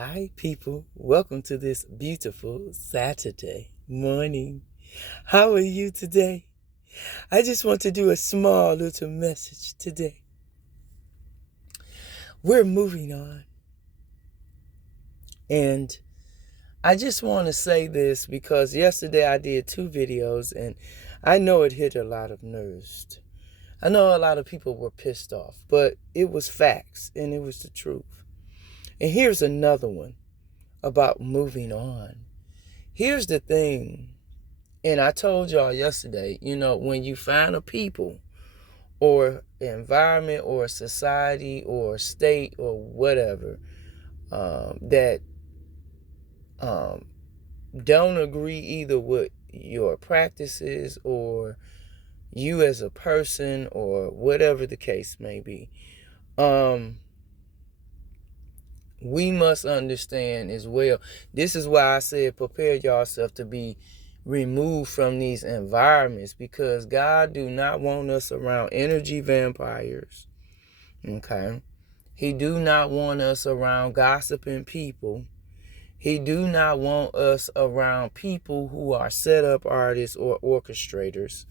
Hi, people. Welcome to this beautiful Saturday morning. How are you today? I just want to do a small little message today. We're moving on. And I just want to say this because yesterday I did 2 videos and I know it hit a lot of nerves. I know a lot of people were pissed off, but it was facts and it was the truth. And here's another one about moving on. Here's the thing, and I told y'all yesterday, when you find a people or environment or a society or a state or whatever that don't agree either with your practices or you as a person or whatever the case may be, we must understand as well. This is why I said prepare yourself to be removed from these environments, because God do not want us around energy vampires. Okay? He do not want us around gossiping people. He do not want us around people who are setup artists or orchestrators.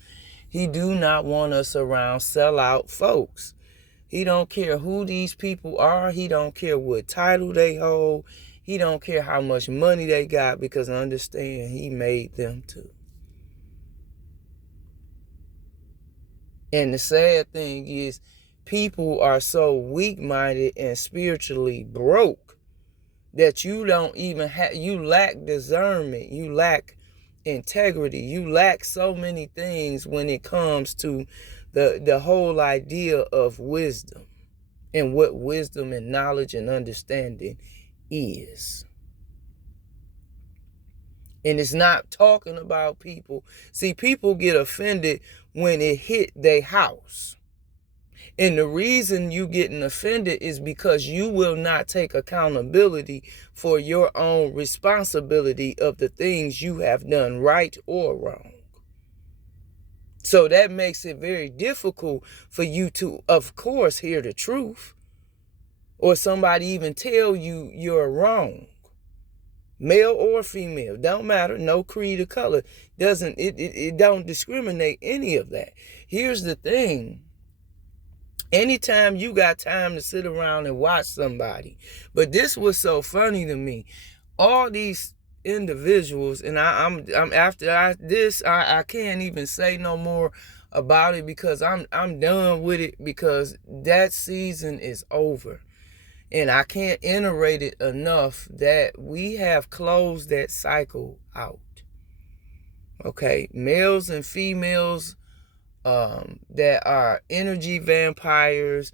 He do not want us around sellout folks. He don't care who these people are. He don't care what title they hold. He don't care how much money they got, because understand, he made them too. And the sad thing is, people are so weak-minded and spiritually broke that you don't even have, you lack discernment, you lack integrity, you lack so many things when it comes to the whole idea of wisdom and what wisdom and knowledge and understanding is. And it's not talking about people. See, people get offended when it hit their house. And the reason you getting offended is because you will not take accountability for your own responsibility of the things you have done right or wrong. So that makes it very difficult for you to, of course, hear the truth, or somebody even tell you you're wrong. Male or female, don't matter, no creed or color. It don't discriminate any of that. Here's the thing. Anytime you got time to sit around and watch somebody, but this was so funny to me. All these individuals, and I'm after this, I can't even say no more about it, because I'm done with it, because that season is over. And I can't iterate it enough that we have closed that cycle out. Okay, males and females that are energy vampires,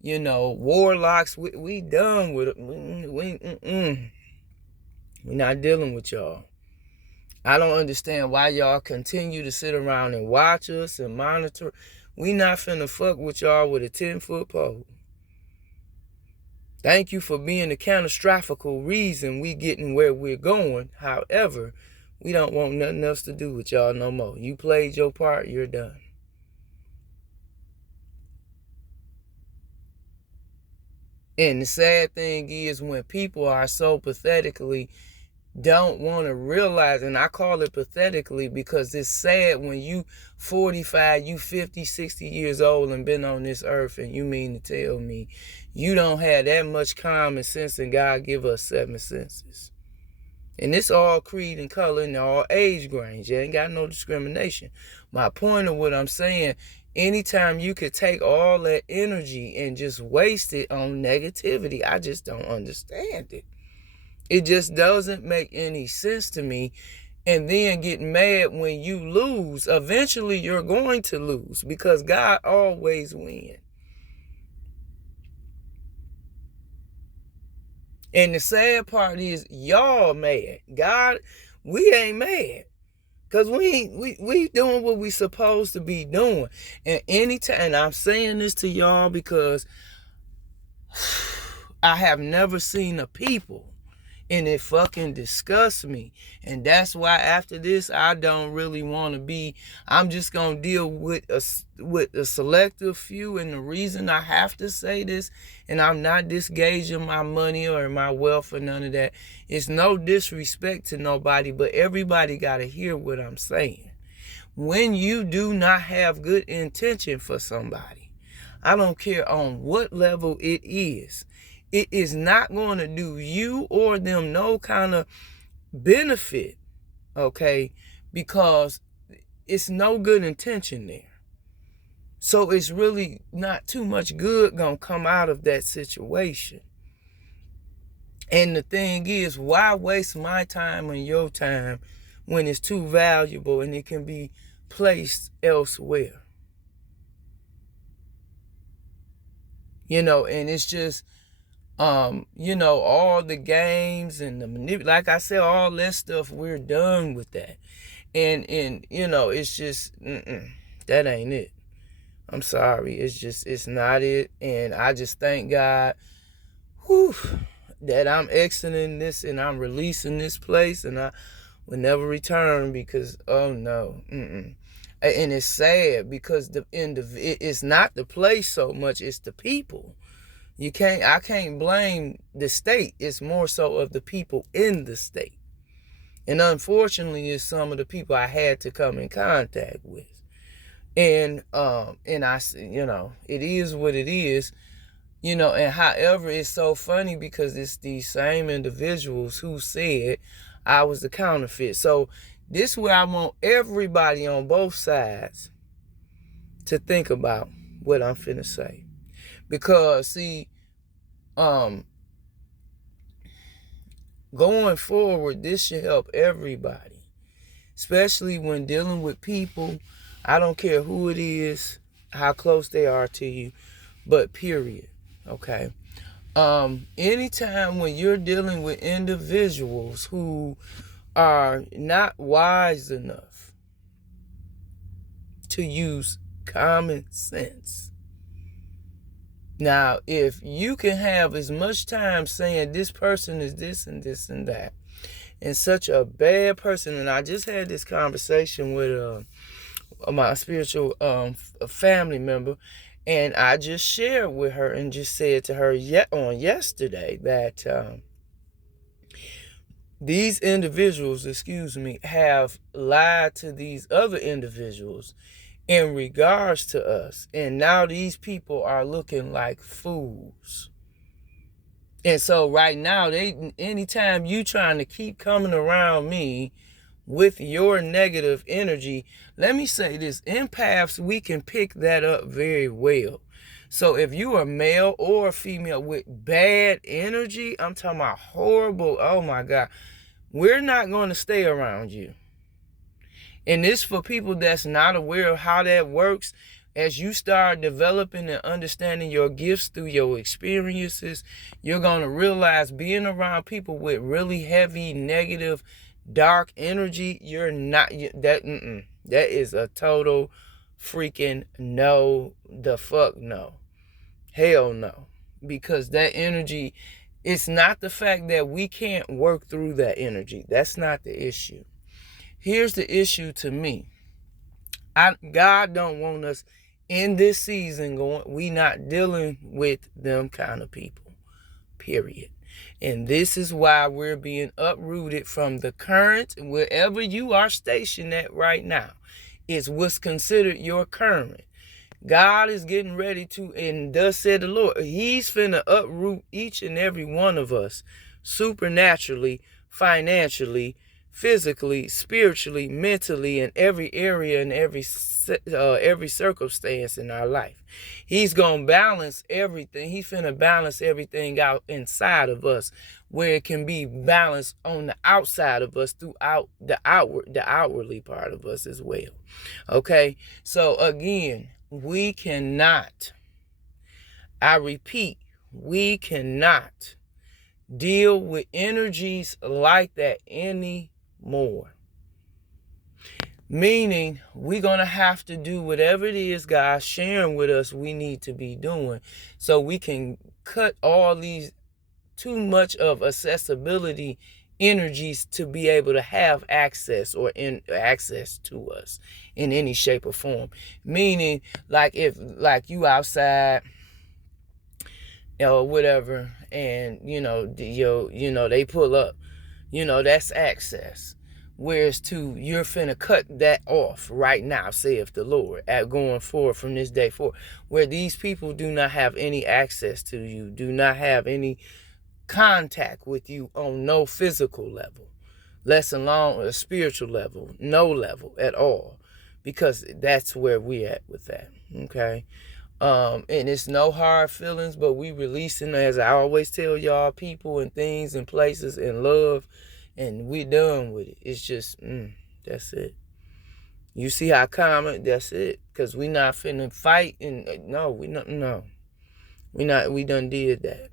warlocks, we done with it. We're not dealing with y'all. I don't understand why y'all continue to sit around and watch us and monitor. We not finna fuck with y'all with a 10-foot pole. Thank you for being the catastrophical reason we getting where we're going. However, we don't want nothing else to do with y'all no more. You played your part, you're done. And the sad thing is, when people are so pathetically don't want to realize, and I call it pathetically because it's sad when you 45, you 50, 60 years old and been on this earth, and you mean to tell me you don't have that much common sense, and God give us 7 senses. And it's all creed and color and all age range. You ain't got no discrimination. My point of what I'm saying, anytime you could take all that energy and just waste it on negativity, I just don't understand it. It just doesn't make any sense to me. And then get mad when you lose. Eventually you're going to lose, because God always wins. And the sad part is, y'all mad. God, we ain't mad. Because we doing what we supposed to be doing. And anytime, and I'm saying this to y'all because I have never seen a people And it fucking disgusts me. And that's why after this, I don't really want to be, I'm just going to deal with a selective few. And the reason I have to say this, and I'm not disgaging my money or my wealth or none of that, it's no disrespect to nobody, but everybody got to hear what I'm saying. When you do not have good intention for somebody, I don't care on what level it is not going to do you or them no kind of benefit, okay? Because it's no good intention there. So it's really not too much good going to come out of that situation. And the thing is, why waste my time and your time when it's too valuable and it can be placed elsewhere? You know, and it's just, you know, all the games and the like I said, all that stuff, we're done with that. And you know, it's just, that ain't it. I'm sorry. It's not it. And I just thank God, that I'm exiting this and I'm releasing this place and I will never return because, oh no, And it's sad because it's not the place so much, it's the people. I can't blame the state. It's more so of the people in the state. And unfortunately, it's some of the people I had to come in contact with. And I, you know, it is what it is, you know, and however, it's so funny because it's these same individuals who said I was the counterfeit. So this is where I want everybody on both sides to think about what I'm finna say. Because, see, going forward, this should help everybody, especially when dealing with people. I don't care who it is, how close they are to you, but period, okay? Anytime when you're dealing with individuals who are not wise enough to use common sense. Now, if you can have as much time saying this person is this and this and that, and such a bad person, and I just had this conversation with my spiritual family member, and I just shared with her and just said to her on yesterday that these individuals, have lied to these other individuals in regards to us. And now these people are looking like fools. And so right now, anytime you trying to keep coming around me with your negative energy, let me say this, empaths, we can pick that up very well. So if you are male or female with bad energy, I'm talking about horrible, oh my God, we're not going to stay around you. And this for people that's not aware of how that works. As you start developing and understanding your gifts through your experiences, you're going to realize being around people with really heavy, negative, dark energy, that is a total freaking no, the fuck no. Hell no. Because that energy, it's not the fact that we can't work through that energy. That's not the issue. Here's the issue to me. God don't want us in this season we not dealing with them kind of people, period. And this is why we're being uprooted from the current, wherever you are stationed at right now, is what's considered your current. God is getting ready to, and thus said the Lord, he's finna uproot each and every one of us supernaturally, financially, physically, spiritually, mentally, in every area and every circumstance in our life. He's going to balance everything. He's finna balance everything out inside of us where it can be balanced on the outside of us throughout the outwardly part of us as well. Okay? So again, we cannot, I repeat, we cannot deal with energies like that anymore. Meaning, we're going to have to do whatever it is God's sharing with us we need to be doing so we can cut all these too much of accessibility energies to be able to have access or in access to us in any shape or form. Meaning, like if like you outside or whatever, and they pull up, that's access. Whereas you're finna cut that off right now, saith the Lord, at going forward from this day forward, where these people do not have any access to you, do not have any contact with you on no physical level, less alone a spiritual level, no level at all, because that's where we're at with that. Okay. And it's no hard feelings, but we releasing, as I always tell y'all, people and things and places in love, and we done with it. It's just, that's it. You see how common, that's it. Because we not finna fight, and no, we done did that.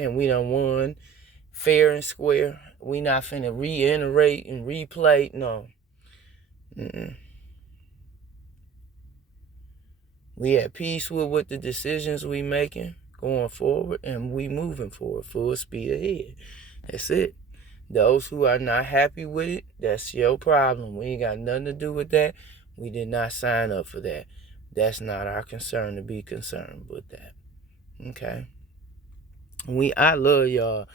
And we done won fair and square. We not finna reiterate and replay, no. We at peace with what the decisions we making going forward, and we moving forward full speed ahead. That's it. Those who are not happy with it, that's your problem. We ain't got nothing to do with that. We did not sign up for that. That's not our concern to be concerned with that. Okay. I love y'all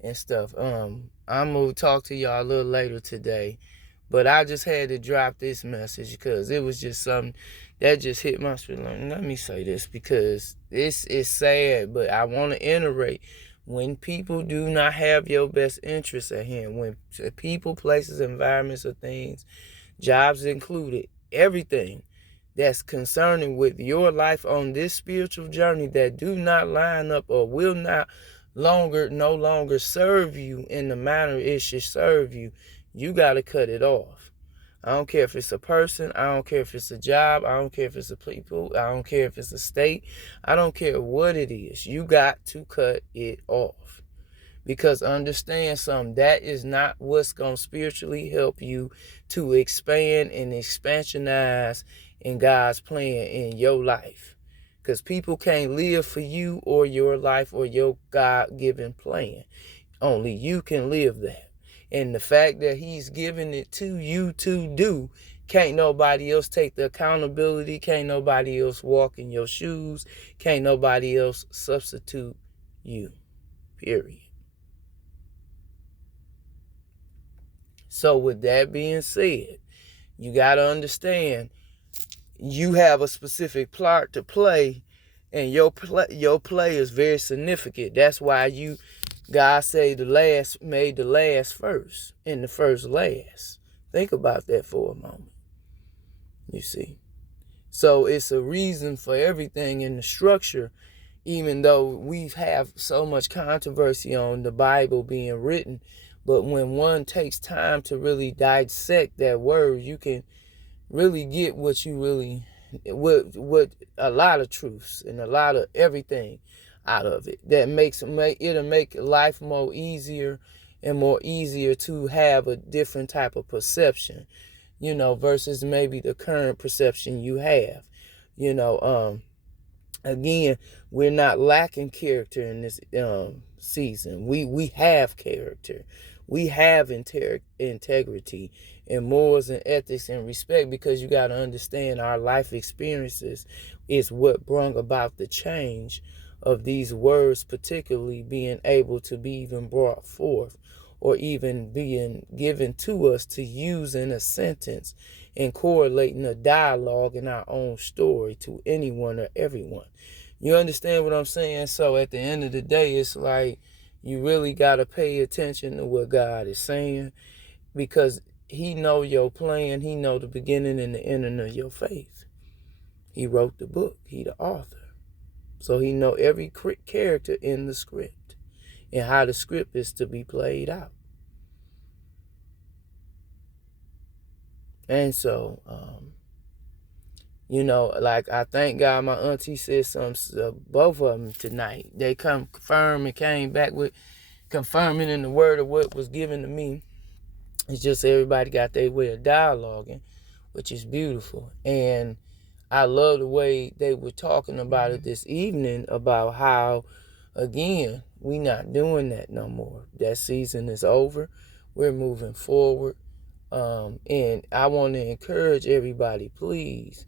and stuff. I'm gonna talk to y'all a little later today. But I just had to drop this message because it was just something that just hit my spirit. Let me say this because this is sad, but I want to iterate. When people do not have your best interests at hand, when people, places, environments, or things, jobs included, everything that's concerning with your life on this spiritual journey that do not line up or will no longer serve you in the manner it should serve you, you got to cut it off. I don't care if it's a person. I don't care if it's a job. I don't care if it's a people. I don't care if it's a state. I don't care what it is. You got to cut it off. Because understand something, that is not what's going to spiritually help you to expand and expansionize in God's plan in your life. Because people can't live for you or your life or your God-given plan. Only you can live that. And the fact that he's giving it to you to do, can't nobody else take the accountability. Can't nobody else walk in your shoes. Can't nobody else substitute you. Period. So with that being said, you got to understand, you have a specific part to play, and your play is very significant. That's why God say the last made the last first and the first last. Think about that for a moment. You see. So it's a reason for everything in the structure, even though we have so much controversy on the Bible being written. But when one takes time to really dissect that word, you can really get what a lot of truths and a lot of everything out of it that it'll make life more easier and more easier to have a different type of perception, versus maybe the current perception you have. Again, we're not lacking character in this season. We have character. We have integrity and morals and ethics and respect, because you got to understand our life experiences is what brought about the change of these words, particularly being able to be even brought forth or even being given to us to use in a sentence and correlating a dialogue in our own story to anyone or everyone. You understand what I'm saying? So at the end of the day, it's like you really got to pay attention to what God is saying, because he know your plan. He know the beginning and the ending of your faith. He wrote the book. He the author. So he know every character in the script and how the script is to be played out. And so, like I thank God my auntie said both of them tonight. They confirmed and came back with confirming in the word of what was given to me. It's just everybody got their way of dialoguing, which is beautiful. And I love the way they were talking about it this evening, about how, again, We not doing that no more. That season is over. We're moving forward. And I want to encourage everybody, please,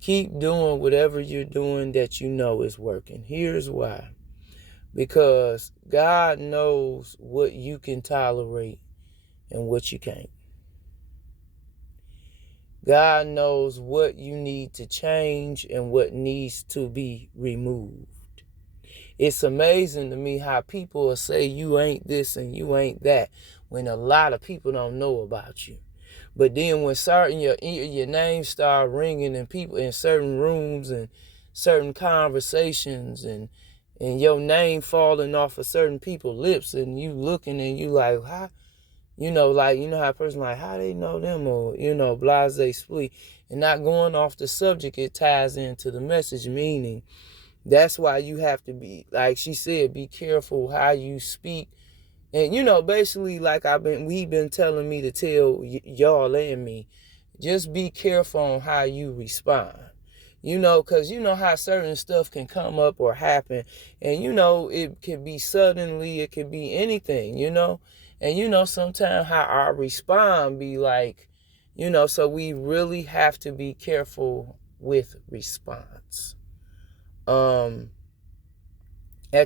keep doing whatever you're doing that you know is working. Here's why. Because God knows what you can tolerate and what you can't. God knows what you need to change and what needs to be removed. It's amazing to me how people will say you ain't this and you ain't that when a lot of people don't know about you. But then when certain your name start ringing in people in certain rooms and certain conversations and your name falling off of certain people's lips and you looking and you like, how, like, how a person like, how they know them, or, blase split, and not going off the subject, it ties into the message, meaning that's why you have to be, like she said, be careful how you speak. And, basically, like we've been telling me to tell y'all and me, just be careful on how you respond. Because how certain stuff can come up or happen. And, it can be suddenly, it could be anything, And, sometimes how I respond be like, so we really have to be careful with response. At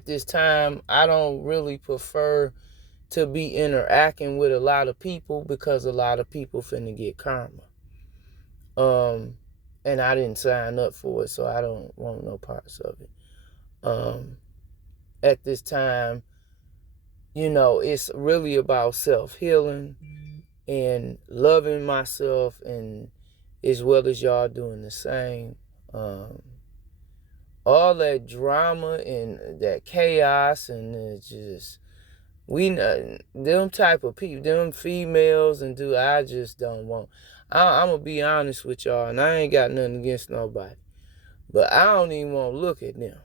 this time, I don't really prefer to be interacting with a lot of people because a lot of people finna get karma. And I didn't sign up for it, so I don't want no parts of it. At this time, it's really about self-healing and loving myself, and as well as y'all doing the same. All that drama and that chaos and just, them type of people, them females and I just don't want. I'm going to be honest with y'all, and I ain't got nothing against nobody, but I don't even want to look at them.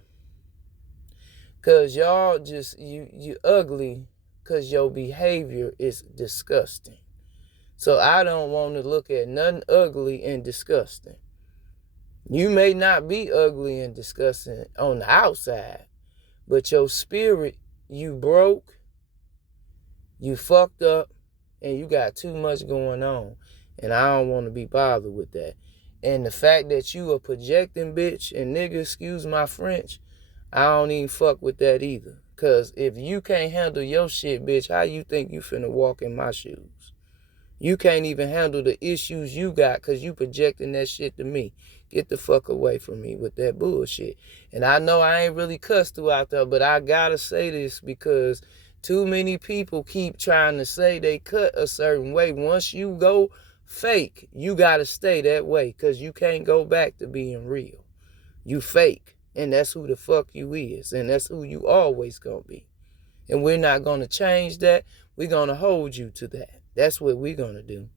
Because y'all just, you ugly because your behavior is disgusting. So I don't want to look at nothing ugly and disgusting. You may not be ugly and disgusting on the outside, but your spirit, you broke, you fucked up, and you got too much going on. And I don't want to be bothered with that. And the fact that you a projecting bitch and nigga, excuse my French, I don't even fuck with that either. Because if you can't handle your shit, bitch, how you think you finna walk in my shoes? You can't even handle the issues you got because you projecting that shit to me. Get the fuck away from me with that bullshit. And I know I ain't really cussed out there, but I gotta say this because too many people keep trying to say they cut a certain way. Once you go fake, you gotta stay that way because you can't go back to being real. You fake, and that's who the fuck you is, and that's who you always gonna be. And we're not gonna change that. We're gonna hold you to that. That's what we're going to do.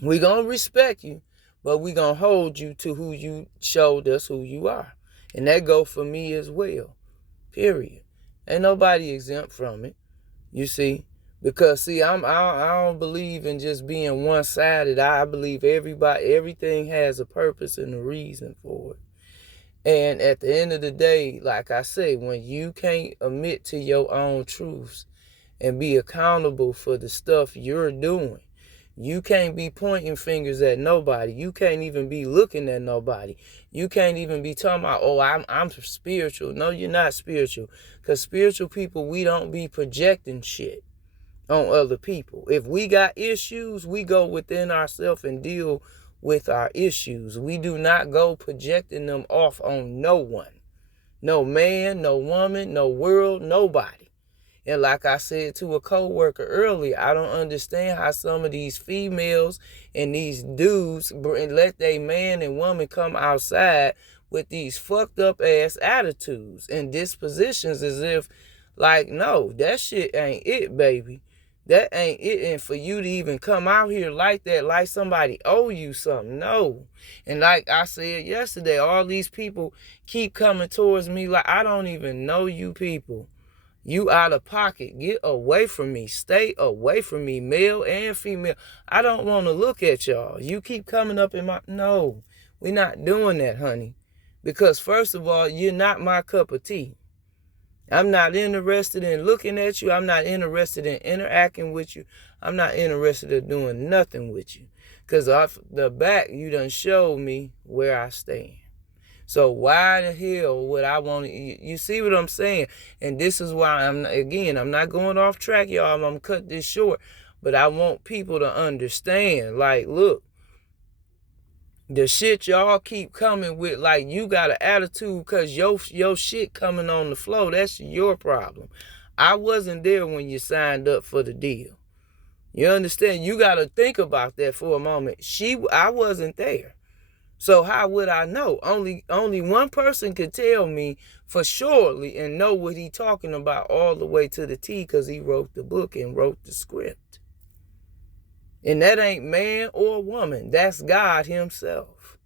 We're going to respect you, but we're going to hold you to who you showed us who you are. And that go for me as well, period. Ain't nobody exempt from it, you see. Because, see, I don't believe in just being one-sided. I believe everything has a purpose and a reason for it. And at the end of the day, like I say, when you can't admit to your own truths, and be accountable for the stuff you're doing. You can't be pointing fingers at nobody. You can't even be looking at nobody. You can't even be talking about, oh, I'm spiritual. No, you're not spiritual. Because spiritual people, we don't be projecting shit on other people. If we got issues, we go within ourselves and deal with our issues. We do not go projecting them off on no one. No man, no woman, no world, nobody. And like I said to a coworker earlier, I don't understand how some of these females and these dudes let they man and woman come outside with these fucked up ass attitudes and dispositions as if, like, no, that shit ain't it, baby. That ain't it. And for you to even come out here like that, like somebody owe you something, no. And like I said yesterday, all these people keep coming towards me like I don't even know you people. You out of pocket. Get away from me. Stay away from me, male and female. I don't want to look at y'all. You keep coming up in my... No, we're not doing that, honey. Because first of all, you're not my cup of tea. I'm not interested in looking at you. I'm not interested in interacting with you. I'm not interested in doing nothing with you. Because off the back, you done showed me where I stand. So why the hell would I want to, you see what I'm saying? And this is why I'm not going off track, y'all. I'm going to cut this short. But I want people to understand, like, look, the shit y'all keep coming with, like, you got an attitude because your shit coming on the flow. That's your problem. I wasn't there when you signed up for the deal. You understand? You got to think about that for a moment. I wasn't there. So how would I know? Only one person could tell me for surely and know what he talking about all the way to the T, because he wrote the book and wrote the script. And that ain't man or woman. That's God himself.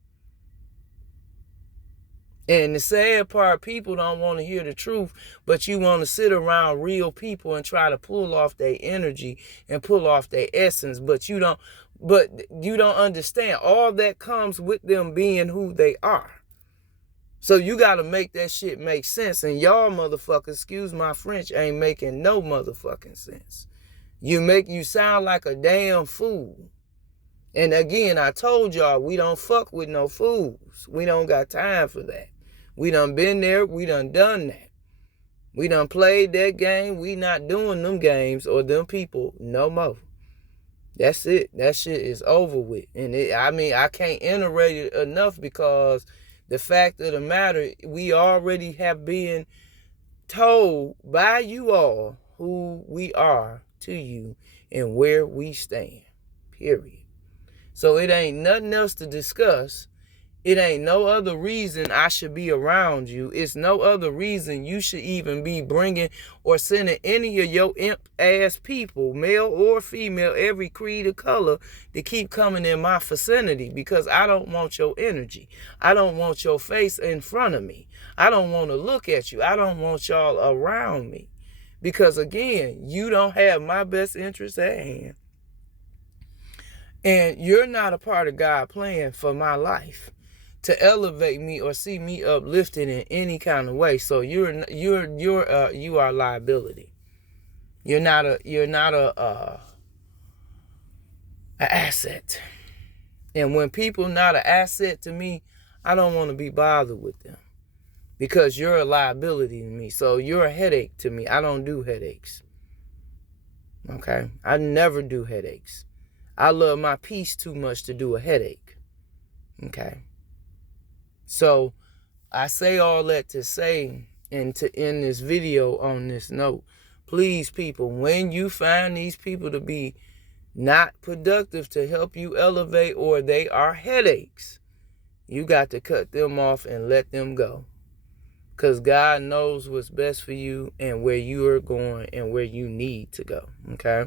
And the sad part, people don't want to hear the truth, but you want to sit around real people and try to pull off their energy and pull off their essence, but you don't understand. All that comes with them being who they are. So you got to make that shit make sense. And y'all motherfuckers, excuse my French, ain't making no motherfucking sense. You sound like a damn fool. And again, I told y'all, we don't fuck with no fools. We don't got time for that. We done been there. We done that. We done played that game. We not doing them games or them people no more. That's it. That shit is over with. And I can't iterate it enough, because the fact of the matter, we already have been told by you all who we are to you and where we stand. Period. So it ain't nothing else to discuss. It ain't no other reason I should be around you. It's no other reason you should even be bringing or sending any of your imp-ass people, male or female, every creed or color, to keep coming in my vicinity, because I don't want your energy. I don't want your face in front of me. I don't want to look at you. I don't want y'all around me. Because again, you don't have my best interest at hand. And you're not a part of God's plan for my life to elevate me or see me uplifted in any kind of way. So you are a liability. You're not a asset. And when people not an asset to me, I don't want to be bothered with them, because you're a liability to me. So you're a headache to me. I don't do headaches. Okay? I never do headaches. I love my peace too much to do a headache. Okay? So I say all that to say, and to end this video on this note, please, people, when you find these people to be not productive to help you elevate, or they are headaches, you got to cut them off and let them go. Because God knows what's best for you and where you are going and where you need to go. Okay?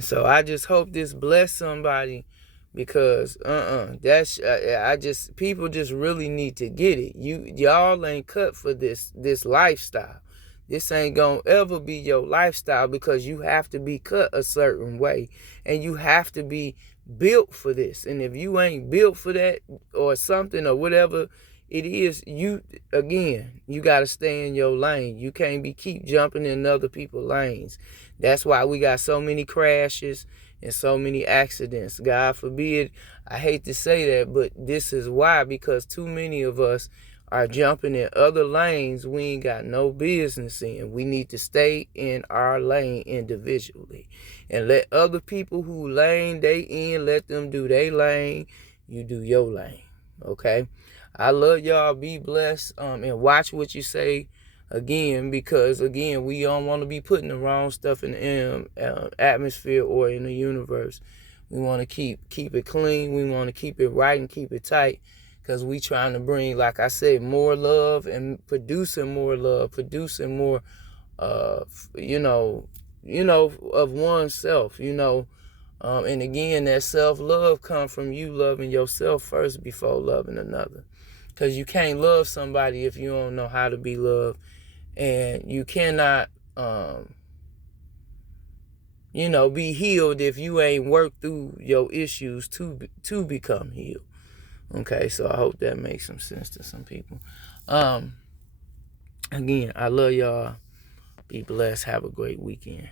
So I just hope this bless somebody, because people just really need to get it. Y'all ain't cut for this lifestyle. This ain't gonna ever be your lifestyle, because you have to be cut a certain way, and you have to be built for this. And if you ain't built for that, or something, or whatever it is, you got to stay in your lane. You can't keep jumping in other people's lanes. That's why we got so many crashes and so many accidents. God forbid, I hate to say that, but this is why, because too many of us are jumping in other lanes we ain't got no business in. We need to stay in our lane individually, and let other people who lane they in, let them do their lane. You do your lane. Okay? I love y'all. Be blessed. And watch what you say, again, because again, we don't want to be putting the wrong stuff in the atmosphere or in the universe. We want to keep it clean. We want to keep it right and keep it tight, because we trying to bring, like I said, more love, and producing more love, producing more of oneself, and again, that self-love comes from you loving yourself first before loving another. Because you can't love somebody if you don't know how to be loved. And you cannot, be healed if you ain't worked through your issues to become healed. Okay, so I hope that makes some sense to some people. Again, I love y'all. Be blessed. Have a great weekend.